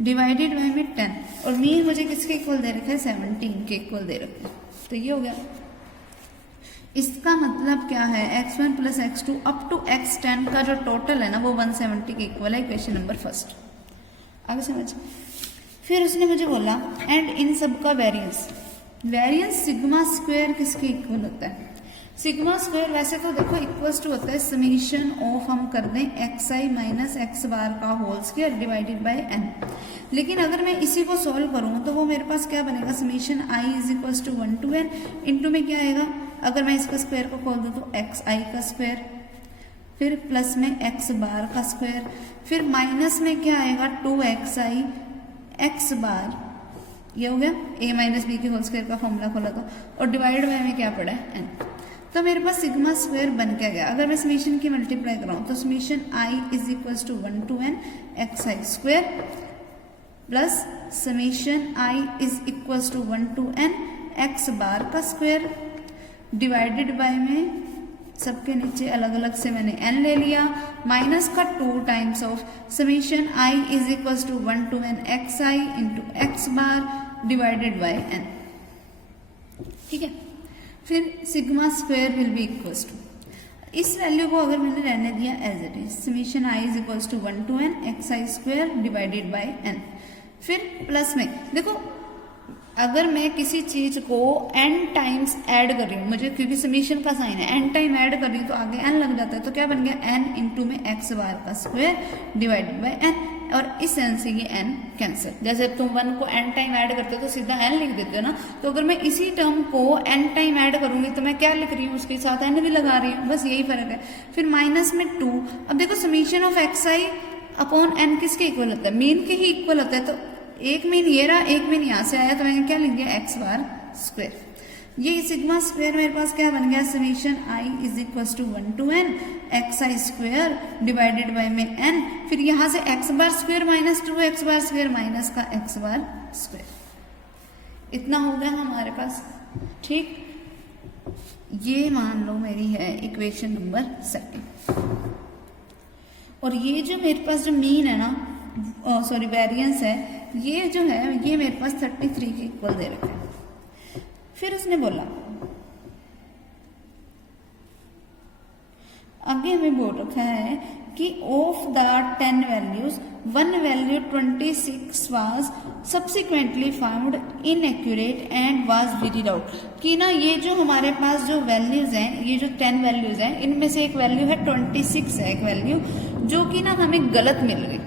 डिवाइडेड बाय में 10 और मीन मुझे किसके इक्वल दे रखा है 17 के इक्वल दे रखा है। तो ये हो गया। इसका मतलब क्या है x1 plus x2 up to x10 का जो टोटल है ना वो 170 के इक्वल है। इक्वेशन नंबर फर्स्ट आगे समझ। फिर उसने मुझे बोला एंड इन सब का वेरिएंस, वेरिएंस सिग्मा स्क्वायर किसके इक्वल होता है। सिग्मा स्क्वायर वैसे तो देखो इक्वल्स टू होता है समीशन ऑफ हम कर दें xi माइनस एक्स बार का whole square divided by n। लेकिन अगर मैं इसी को सॉल्व करूँ तो वो मेरे पास क्या बनेगा summation i is equals to 1 to n into में क्या आएगा, अगर मैं इसका स्क्वायर को खोल दूँ तो xi का स्क्वायर, फिर प्लस में x बार का स्क्वायर, फिर माइनस में क्या आएगा 2xi x बार, ये हो गया a माइनस बी के होल स्क्वायर का फॉर्मूला खोला तो, और डिवाइड बाय में क्या पड़ा है n। तो मेरे पास सिग्मा स्क्वायर बन के गया। अगर मैं समीशन की मल्टीप्लाई कराऊं तो summation i is equals to 1 to n xi square plus summation i is equals to 1 to n x bar का स्क्वायर डिवाइडेड बाय में सबके नीचे अलग अलग से मैंने n ले लिया, माइनस का 2 times of summation i is equals to 1 to n xi into x bar divided by n। ठीक है, फिर sigma square will be equals to, इस वैल्यू को अगर मैंने रहने दिया as it is summation i is equals to 1 to n xi square divided by n। फिर प्लस में देखो अगर मैं किसी चीज को n टाइम्स ऐड कर रही हूँ, मुझे क्योंकि समीशन का साइन है n टाइम ऐड कर रही हूँ तो आगे n लग जाता है, तो क्या बन गया n इंटू में x बार का स्क्वायर डिवाइडेड बाय n, और इस n से ये n कैंसिल। जैसे तुम 1 को n टाइम ऐड करते हो तो सीधा n लिख देते हो ना, तो अगर मैं इसी टर्म को n टाइम ऐड करूंगी तो मैं क्या लिख रही हूँ उसके साथ n भी लगा रही हूँ, बस यही फर्क है। फिर माइनस में 2, अब देखो summation of xi upon n किसके इक्वल होता है, मीन के ही इक्वल होता है। तो एक मीन ये रहा, एक मीन यहाँ से आया, तो मैंने क्या लिख दिया x बार स्क्वायर। ये सिग्मा स्क्वायर मेरे पास क्या बन गया summation i is equal to 1 to n xi square divided by में n, फिर यहाँ से x bar square minus 2x bar square minus का x बार स्क्वायर, इतना हो गया हमारे पास। ठीक, ये मान लो मेरी है इक्वेशन नंबर 2। और ये जो मेरे पास जो मीन है ना, सॉरी वेरिएंस है, ये जो है ये मेरे पास 33 के इक्वल दे रखा है। फिर उसने बोला आगे हमें बोल रखा है कि of the 10 values 1 value 26 was subsequently found inaccurate and was varied out. कि ना ये जो हमारे पास जो वैल्यूज हैं, ये जो 10 वैल्यूज हैं, इनमें से एक वैल्यू है 26 है एक वैल्यू जो कि ना हमें गलत मिल गई।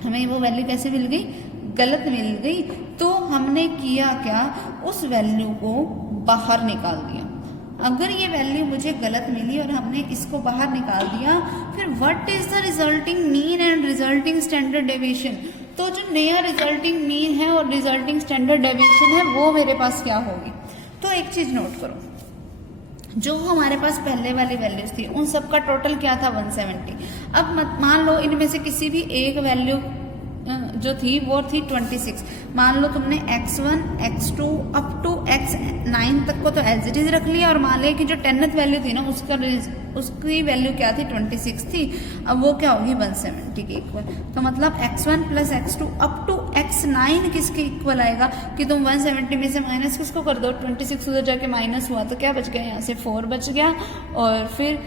हमें वो वैल्यू कैसे मिल गई, गलत मिल गई। तो हमने किया क्या, उस वैल्यू को बाहर निकाल दिया। अगर ये वैल्यू मुझे गलत मिली और हमने इसको बाहर निकाल दिया, फिर what is the resulting mean and resulting standard deviation. तो जो नया रिजल्टिंग मीन है और रिजल्टिंग स्टैंडर्ड डेविएशन है वो मेरे पास क्या होगी। तो एक चीज नोट करो, जो हमारे पास पहले वाली वैल्यूज थी उन सब का टोटल क्या था 170। अब मान लो इनमें से किसी भी एक वैल्यू जो थी वो थी 26। मान लो तुमने x1 x2 up to x9 तक को तो एज इट इज रख लिया, और मान लिया कि जो 10th वैल्यू थी ना उसकी वैल्यू क्या थी 26 थी, अब वो क्या होगी 170 के इक्वल। तो मतलब x1 plus x2 up to x9 किसके इक्वल आएगा कि तुम 170 में से माइनस किसको कर दो, 26 उधर जाके माइनस हुआ तो क्या बच गया, यहाँ से 4 बच गया, और फिर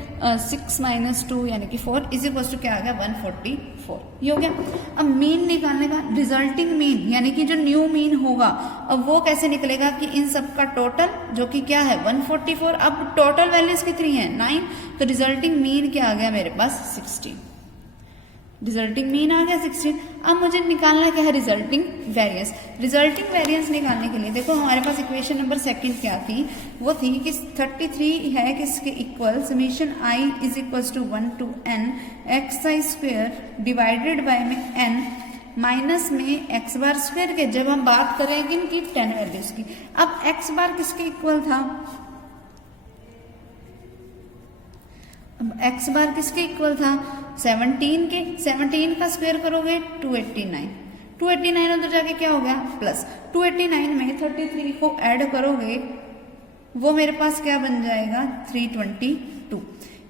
6 माइनस 2 यानी कि 4 इज इक्वल टू क्या आ गया 144। ये हो गया। अब मीन निकालने का, रिजल्टिंग मीन यानी कि जो न्यू मीन होगा, अब वो कैसे निकलेगा कि इन सब का टोटल जो कि क्या है 144। अब टोटल वैल्यूज कितनी है 9, तो रिजल्टिंग मीन क्या आ गया मेरे पास 16। रिजल्टिंग मीन आ गया 16। अब मुझे निकालना क्या है रिजल्टिंग वेरिएंस। रिजल्टिंग वेरिएंस निकालने के लिए देखो हमारे पास इक्वेशन नंबर 2 क्या थी, वो थी कि 33 है किसके equal, summation i is equal to 1 to n xi square divided by में n माइनस में x बार स्क्वायर के। जब हम बात करेंगे इनकी 10 वैल्यूज की, अब x बार किसके इक्वल था, अब x बार किसके इक्वल था 17 के। 17 का स्क्वायर करोगे 289, 289 उधर जाके क्या हो गया प्लस 289 में 33 को ऐड करोगे वो मेरे पास क्या बन जाएगा 322।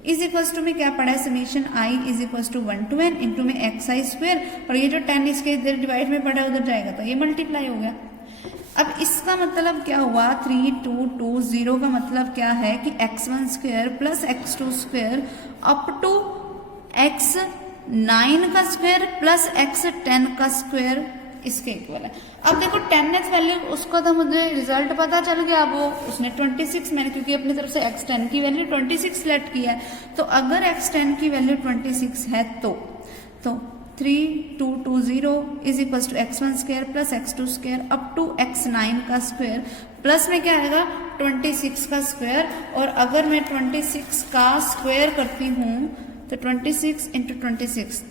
इज इक्वल्स टू में क्या पड़ा है, summation i is equals to 1 to n into में एक्स आई स्क्वायर, और ये जो 10 इसके इधर डिवाइड में पड़ा है उधर जाएगा तो ये मल्टीप्लाई हो गया। अब इसका मतलब क्या हुआ, 3 2 2 0 का मतलब क्या है कि x1 square plus x2 square up to x9 का स्क्वायर प्लस x10 का स्क्वायर इसके इक्वल है। अब देखो 10th वैल्यू उसका तो मुझे रिजल्ट पता चल गया, वो उसने 26, मैंने क्योंकि अपनी तरफ से x10 की वैल्यू 26 सेलेक्ट किया है, तो अगर x10 की वैल्यू 26 है तो 3 2 2 0 is equal to x1 square plus x2 square up to x9 का स्क्वायर, प्लस में क्या आएगा 26 का स्क्वायर, और अगर मैं 26 का स्क्वायर करती हूँ तो 26 इंटू 26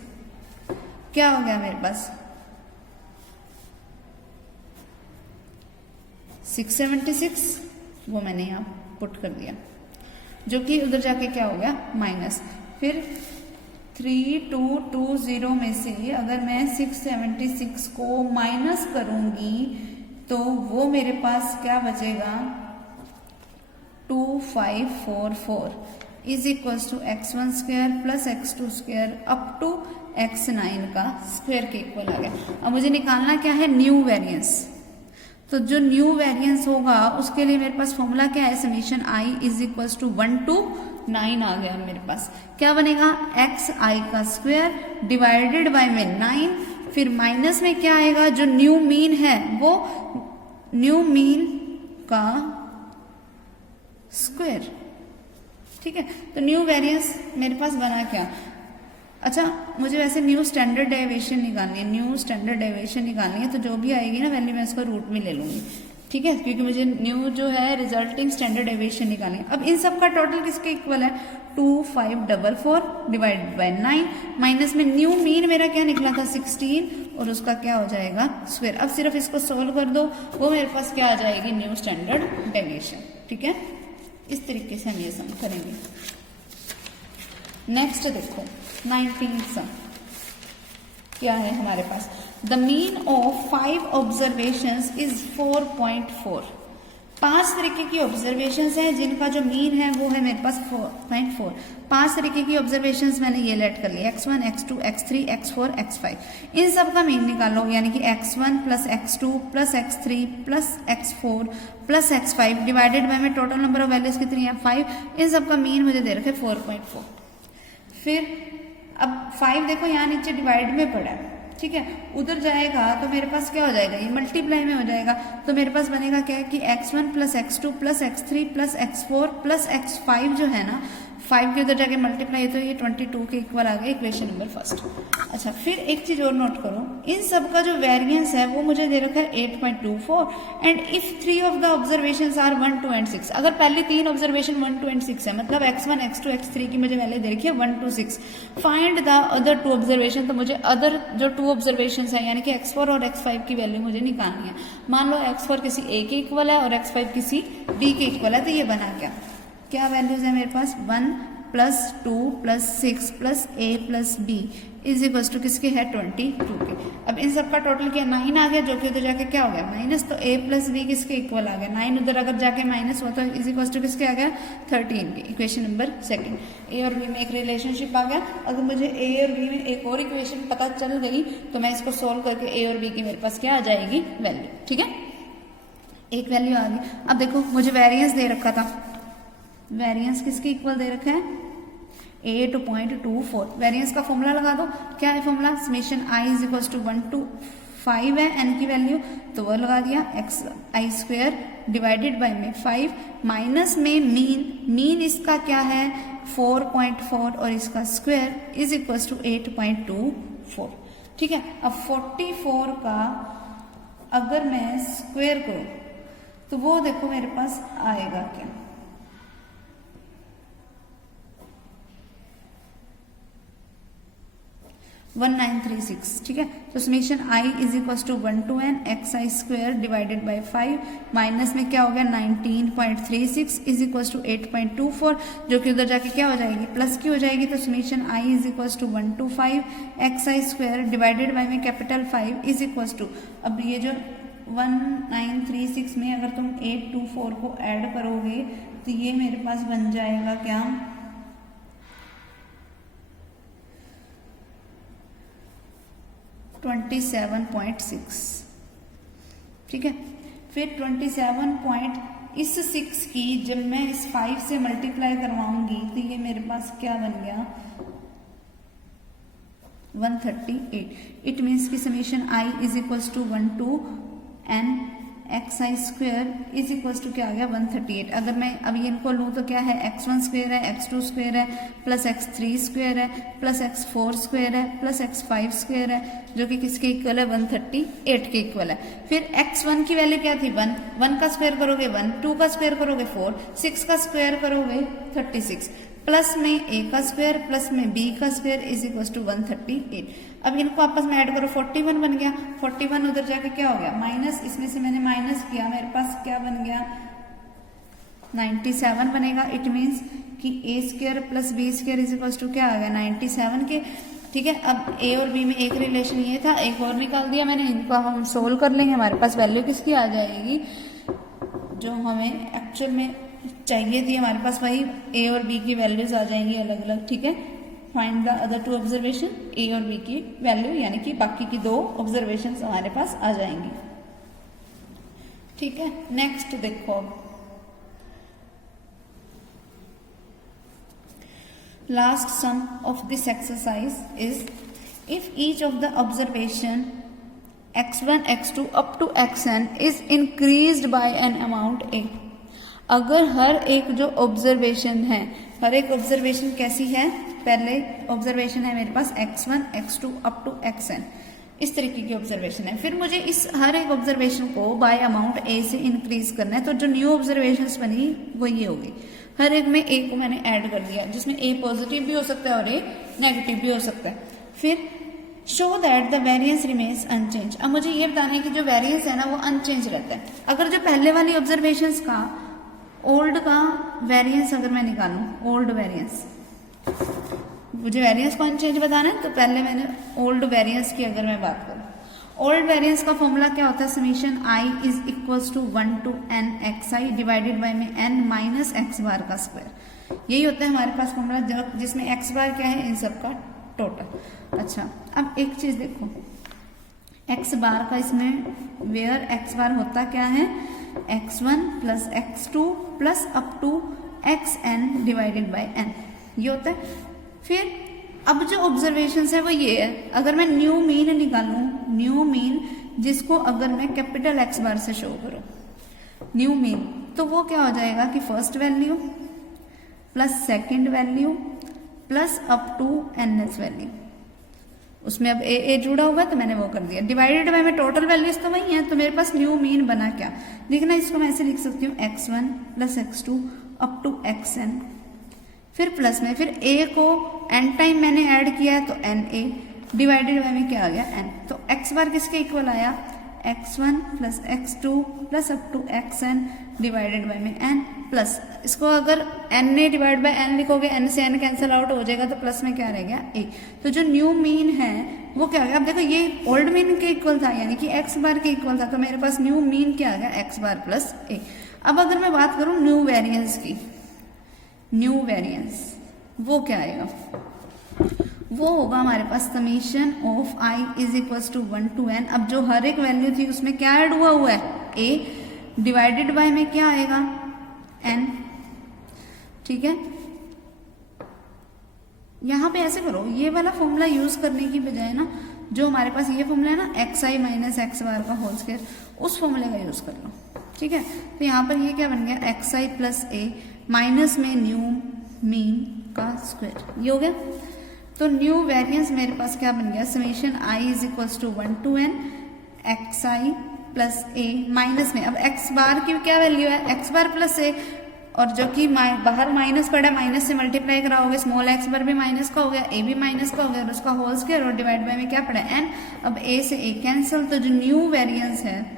क्या हो गया मेरे पास 676, वो मैंने यहाँ पुट कर दिया, जो कि उधर जाके क्या हो गया माइनस। फिर 3220 में से अगर मैं 676 को माइनस करूंगी तो वो मेरे पास क्या बचेगा 2544 is equal to x1 square plus x2 square up to x9 का स्क्वायर के इक्वल आ गया। अब मुझे निकालना क्या है, न्यू वेरिएंस। तो जो न्यू वेरिएंस होगा उसके लिए मेरे पास फॉर्मूला क्या है, summation i is equal to 1 to 9 आ गया मेरे पास। क्या बनेगा, एक्स आई का स्क्वायर डिवाइडेड बाय में 9, फिर माइनस में क्या आएगा, जो न्यू मीन है वो न्यू मीन का स्क्वायर। ठीक है, तो न्यू वेरिएंस मेरे पास बना क्या, अच्छा मुझे वैसे न्यू स्टैंडर्ड डेविएशन निकालनी है, न्यू स्टैंडर्ड डेविएशन निकालनी है, तो जो भी आएगी ना वैल्यू मैं इसको रूट में ले लूंगी। ठीक है, क्योंकि मुझे न्यू जो है रिजल्टिंग स्टैंडर्ड डेविएशन निकालनी है। अब इन सब का टोटल किसके इक्वल है, 2544 डिवाइडेड बाय 9, माइनस में न्यू मीन मेरा क्या निकला था 16, और उसका क्या हो जाएगा स्क्वायर। अब सिर्फ इसको सोल्व कर दो, वो मेरे पास क्या आ जाएगी, न्यू स्टैंडर्ड डेविएशन। ठीक है, इस तरीके से हम ये सम करेंगे। नेक्स्ट देखो 19th सम क्या है हमारे पास, the mean of 5 observations is 4.4। 5 तरीके की ऑब्जर्वेशंस हैं जिनका जो मीन है वो है मेरे पास 4.4। 5 तरीके की ऑब्जर्वेशंस मैंने ये लेट कर लिया, x1 x2 x3 x4 x5। इन सब का मीन निकालो, यानी कि x1 plus x2 plus x3 plus x4 plus x5 divided by में टोटल नंबर ऑफ वैल्यूज कितनी है 5। इन सब का मीन मुझे दे रखे 4.4। फिर अब 5 देखो यहाँ नीचे डिवाइड में पड़ा है, ठीक है, उधर जाएगा तो मेरे पास क्या हो जाएगा, ये मल्टीप्लाई में हो जाएगा, तो मेरे पास बनेगा क्या है कि x1 plus x2 plus x3 plus x4 plus x5 जो है ना 5 के उधर जाके मल्टीप्लाई है, तो ये 22 के इक्वल आ गया इक्वेशन नंबर फर्स्ट। अच्छा, फिर एक चीज और नोट करो, इन सब का जो वेरिएंस है वो मुझे दे रखा है 8.24, and if 3 of the observations are 1 2 and 6। अगर पहली 3 ऑब्जर्वेशन 1 2 and 6 है, मतलब x1 x2 x3 की मुझे वैल्यू दे रखी है 1 to 6, find the other 2 observation. तो मुझे अदर जो 2 ऑब्जर्वेशन है यानी कि x4 और x5 की वैल्यू मुझे निकालनी है। मान लो x4 किसी a के इक्वल है और x5 किसी d के इक्वल है, तो ये बना क्या वैल्यूज है मेरे पास 1 plus 2 plus 6 plus a plus b is equal to किसके है 22 के। अब इन सब का टोटल क्या 9 आ गया, जो कि उधर जाके क्या हो गया माइनस, तो a प्लस b किसके इक्वल आ गया 9, उधर अगर जाके माइनस हुआ तो इज इक्वल टू किसके आ गया 13 के। इक्वेशन नंबर सेकंड, a और b में एक रिलेशनशिप आ गया। अगर मुझे a और b में एक और इक्वेशन पता चल गई तो मैं इसको सोल्व करके a और b की मेरे पास क्या आ जाएगी वैल्यू। ठीक है, एक वैल्यू आ गई। अब देखो मुझे वेरिएंस दे रखा था, वेरिएंस किसके इक्वल दे रखा है 8.24। वेरिएंस का फॉर्मूला लगा दो, क्या है formula, summation i is equal to 1 to 5 है n की वैल्यू, तो वो लगा दिया x i square divided by में 5, माइनस में मीन इसका क्या है 4.4 और इसका स्क्वायर इज इक्वल टू 8.24। ठीक है, अब 44 का अगर मैं स्क्वायर करूं तो वो देखो मेरे पास आएगा क्या, वन 1936। ठीक है, तो summation i is equal to 1 to n x i square divided by 5, minus में क्या हो गया 19.36 इज इक्वल टू 8.24, जो कि उधर जाके क्या हो जाएगी प्लस की हो जाएगी। तो summation i is equal to 1 to 5 x i square divided by में कैपिटल 5 इज इक्वल टू, अब ये जो 1936 में अगर तुम 824 को ऐड करोगे तो ये मेरे पास बन जाएगा क्या 27.6, ठीक है। फिर 27.6 की जब मैं इस 5 से मल्टीप्लाई करवाऊंगी तो ये मेरे पास क्या बन गया 138। इट मीन्स की summation i is equals to 1 to n xi square is equals to क्या आ गया 138। अगर मैं अब ये इनको लूँ तो क्या है x1 स्क्वेयर है, x2 स्क्वेयर है, प्लस x3 स्क्वेयर है, प्लस x4 स्क्वेयर है, प्लस x5 स्क्वेयर है, जो कि किसके इक्वल है 138 के इक्वल है। फिर x1 की वैल्यू क्या थी 1, 1 का स्क्वायर करोगे 1, 2 का स्क्वायर करोगे 4, 6 का स्क्वायर करोगे 36, प्लस में a का स्क्वायर प्लस में b का स्क्वायर इज इक्वल टू 138। अब इनको आपस में ऐड करो 41 बन गया, 41 उधर जाके क्या हो गया माइनस, इसमें से मैंने माइनस किया, मेरे पास क्या बन गया 97 बनेगा। इट मीन्स कि a square plus b square is equal to क्या आ गया 97 के, ठीक है। अब a और b में एक रिलेशन ये था, एक और निकाल दिया मैंने, इनको हम सोल्व कर लेंगे, हमारे पास वैल्यू किसकी आ जाएगी जो हमें एक्चुअल में चाहिए थी, हमारे पास वही a और b की वैल्यूज आ जाएंगी अलग अलग, ठीक है। Find the other two observation, a और b की वैल्यू यानी कि बाकी की दो ऑब्जर्वेशन हमारे पास आ जाएंगी, ठीक है। नेक्स्ट देखो, last sum of this exercise is if each of the observation x1 x2 up to xn is increased by an amount a। अगर हर एक जो ऑब्जर्वेशन है, हर एक ऑब्जर्वेशन कैसी है, पहले ऑब्जर्वेशन है मेरे पास x1 x2 up to xn, इस तरीके की ऑब्जर्वेशन है। फिर मुझे इस हर एक ऑब्जर्वेशन को बाय अमाउंट a से इंक्रीज करना है, तो जो न्यू ऑब्जर्वेशंस बनी वो ये होगी। हर एक में a को मैंने ऐड कर दिया, जिसमें a पॉजिटिव भी हो सकता है और a नेगेटिव भी हो सकता है। फिर show that the variance remains unchange. अब मुझे ये बताना है कि जो वेरिएंस है ना वो अनचेंज रहता है। अगर जो पहले वाली ऑब्जर्वेशंस का ओल्ड का वेरिएंस अगर मैं निकालूं, ओल्ड वेरिएंस, मुझे वेरिएंस को अनचेंज बताना है, तो पहले मैंने ओल्ड वेरिएंस की अगर मैं बात करूं, ओल्ड वेरिएंस का फॉर्मूला क्या होता है, summation i is equals to 1 to n xi divided by में n माइनस एक्स बार का स्क्वायर। यही होता है हमारे पास फॉर्मूला, जिसमें एक्स बार क्या है इन सब का टोटल। अच्छा, अब एक चीज देखो, एक्स बार का इसमें वेयर एक्स बार होता क्या है x1 plus x2 plus up to xn divided by n, ये होता है। फिर अब जो ऑब्जर्वेशंस है वो ये है, अगर मैं न्यू मीन निकालूं, न्यू मीन जिसको अगर मैं कैपिटल एक्स बार से शो करूं न्यू मीन, तो वो क्या हो जाएगा कि first value plus second value plus up to nth value, उसमें अब a जुड़ा हुआ है तो मैंने वो कर दिया, डिवाइडेड बाय में टोटल वैल्यूज तो वही है। तो मेरे पास न्यू मीन बना क्या, देखना इसको मैं ऐसे लिख सकती हूँ x1 plus x2 up to xn, फिर प्लस में फिर a को n टाइम मैंने ऐड किया है तो na डिवाइडेड बाय में क्या आ गया n। तो x बार किसके इक्वल आया x1 plus x2 plus up to xn divided by में n, प्लस इसको अगर na डिवाइड बाय n लिखोगे, n से n कैंसिल आउट हो जाएगा तो प्लस में क्या रह गया a। तो जो न्यू मीन है वो क्या हो गया, अब देखो ये ओल्ड मीन के इक्वल था यानी कि x बार के इक्वल था, तो मेरे पास न्यू मीन क्या आ गया x बार प्लस a। अब अगर मैं बात करूं न्यू वेरिएंस की, न्यू वेरिएंस वो क्या आएगा, वो होगा हमारे पास summation of i is equals to 1 to n। अब जो हर एक वैल्यू थी उसमें क्या ऐड हुआ है a, डिवाइडेड बाय में क्या आएगा n, ठीक है। यहां पे ऐसे करो, ये वाला फॉर्मूला यूज करने की बजाय ना, जो हमारे पास ये फॉर्मूला है ना xi माइनस एक्स बार का होल स्क्वायर, उस फॉर्मूले का यूज कर लो, ठीक है। तो यहाँ पर ये क्या बन गया xi प्लस a माइनस में न्यू मीन का स्क्वायर, ये हो गया। तो न्यू वेरिएंस मेरे पास क्या बन गया, summation i is equals to 1 to n xi plus a minus में, अब x बार की क्या वैल्यू है x बार प्लस a, और जो कि बाहर माइनस पड़ा, माइनस से मल्टीप्लाई कराओगे, स्मॉल x बार भी माइनस का हो गया, a भी माइनस का हो गया, और उसका होल स्क्वायर और डिवाइड बाय में क्या पड़ा n। अब a से a कैंसिल, तो जो न्यू वेरिएंस है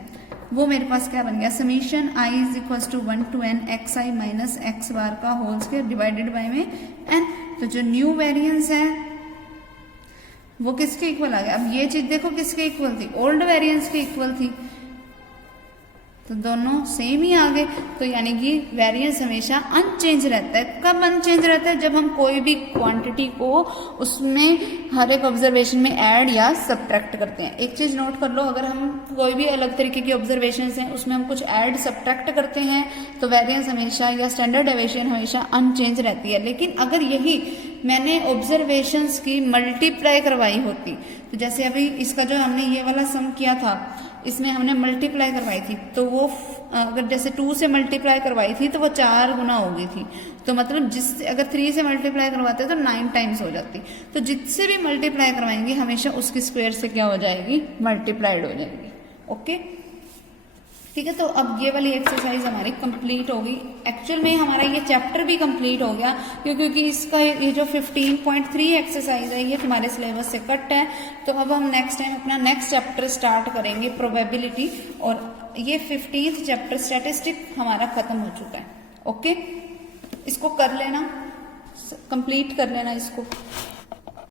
वो मेरे पास क्या बन गया, summation i is equal to 1 to n xi minus x bar का होल स्क्वायर डिवाइडेड बाय में n। तो जो न्यू वेरिएंस है वो किसके इक्वल आ गया, अब ये चीज देखो किसके इक्वल थी, ओल्ड वेरिएंस के इक्वल थी। तो दोनों सेम ही आ गए, तो यानी कि वेरिएंस हमेशा अनचेंज रहता है। कब अनचेंज रहता है? जब हम कोई भी क्वांटिटी को उसमें हर एक ऑब्जर्वेशन में ऐड या सब्ट्रैक्ट करते हैं। एक चीज नोट कर लो, अगर हम कोई भी अलग तरीके की ऑब्जर्वेशन हैं उसमें हम कुछ ऐड सब्ट्रैक्ट करते हैं तो वेरिएंस हमेशा या स्टैंडर्ड डेविएशन हमेशा अनचेंज रहती है। लेकिन अगर यही मैंने ऑब्जर्वेशंस की मल्टीप्लाई करवाई होती, तो जैसे अभी इसका जो हमने ये वाला सम किया था, इसमें हमने मल्टीप्लाई करवाई थी, तो वो अगर जैसे 2 से मल्टीप्लाई करवाई थी तो वो 4 गुना हो गई थी। तो मतलब जिससे अगर 3 से मल्टीप्लाई करवाते तो 9 टाइम्स हो जाती। तो जिससे भी मल्टीप्लाई करवाएंगे हमेशा उसकी स्क्वायर से क्या हो जाएगी? मल्टीप्लाइड हो जाएगी। ओके, ठीक है। तो अब ये वाली एक्सरसाइज हमारी कंप्लीट हो गई। एक्चुअल में हमारा ये चैप्टर भी कंप्लीट हो गया, क्योंकि इसका ये जो 15.3 एक्सरसाइज है ये तुम्हारे सिलेबस से कट है। तो अब हम नेक्स्ट टाइम अपना नेक्स्ट चैप्टर स्टार्ट करेंगे, प्रोबेबिलिटी, और ये 15th चैप्टर स्टैटिस्टिक हमारा खत्म हो चुका है। ओके, इसको कर लेना, कंप्लीट कर लेना इसको।